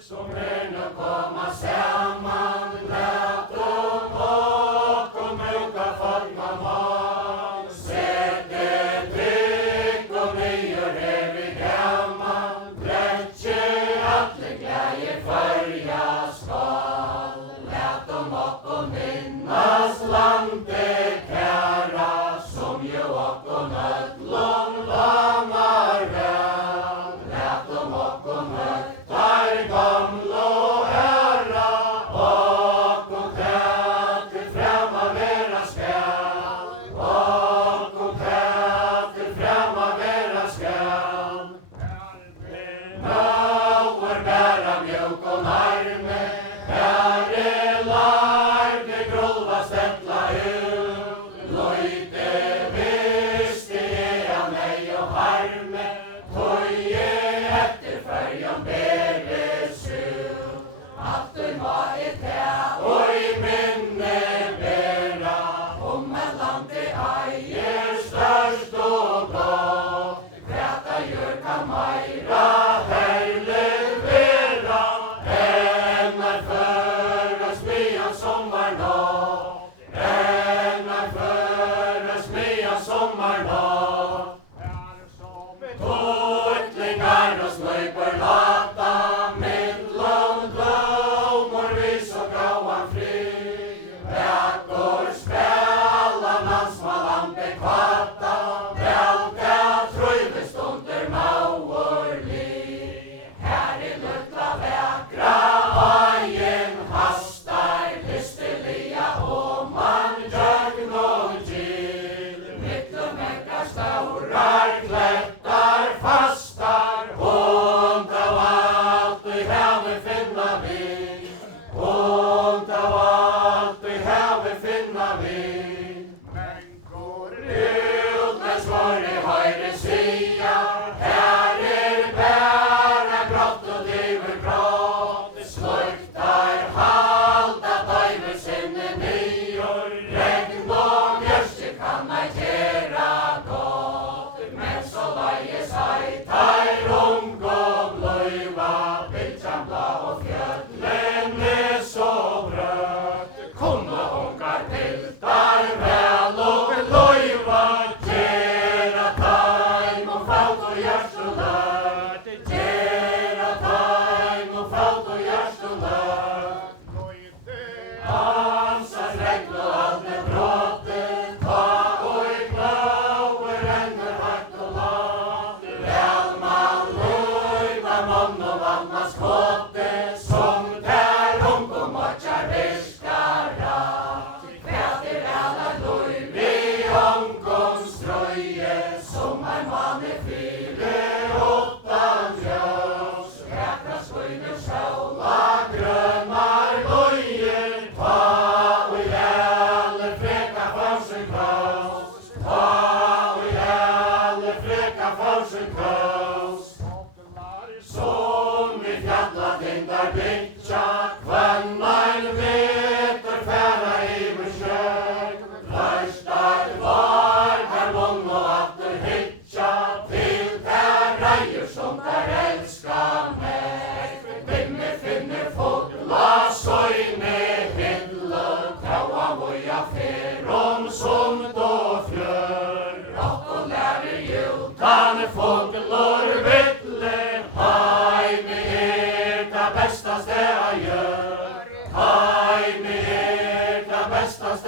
som nu komma samman, lät okkom mjuka fångna man. Sätte tryck nyår vi gammal, brätje atle glädje följa skall. Lät okkom minnas landet kära, som ju okkom ödlom lamar väl. Lät okkom högtar gamla och ära, okkom täter framma vera skall. Okkom täter framma vera skall. Nauer bära mjuk och arme, här är larde grova stäppla ut. Lojte visste jag mig och harme, toje efter färjan bäres ut. Att du var ett här och i minne bära, om mellan det ejer störst och gott. Kväta gör kan majra härligt vera, ännar för oss med sommarnatt. Ännar för oss med sommarnatt. Tortlingar och slöjpor lata, middlom blommor vis och gråan fri. Väckor spela mansmalan bekvatta, välta tröjves stunder maurli. Här i lukta väkra ajen hastar, lysteliga och man jögn och gill. Mittlom äckar staurar, klättar, fastar, ont av allt i havet finna vi. Ont av allt i havet finna vi. Ut med svåre höjre sia, här är bära grått och driver grått. Sluktar halta döjver sinne nyår, regn och mjörste kan ej gera gott. Men så leie sig tar ung och blöjva, bildjan blå och fjöllen är så brött. Kunde ungar piltar väl och löjva, gera tajm och falt och hjärtelött. Gera tajm och falt och hjärtelött. Ansars regn och allt är brottet, ta och i blåer ränner högt och lågt. Väl man löjva mån och vannas kotte, som där ung och matchar viskara. Kväder alla löjv i ungons tröje, som en man är fyre åttan ljus. Räkna skojner sola, grönar löjer, ta och gäller fräcka farsen kaos. Ta och gäller fräcka farsen kaos. Som i fjalla tindar bytja, kvannar meter färra i besök. Förstar var där mång och atter hitja, till där röjer som där älskar mig. Vinner finner fågla, sojne hylla, taua voja ferom somt och fjör. Rock och lärer jultan fåglor vittle, haj med det bästaste jag gör. Haj med det bästaste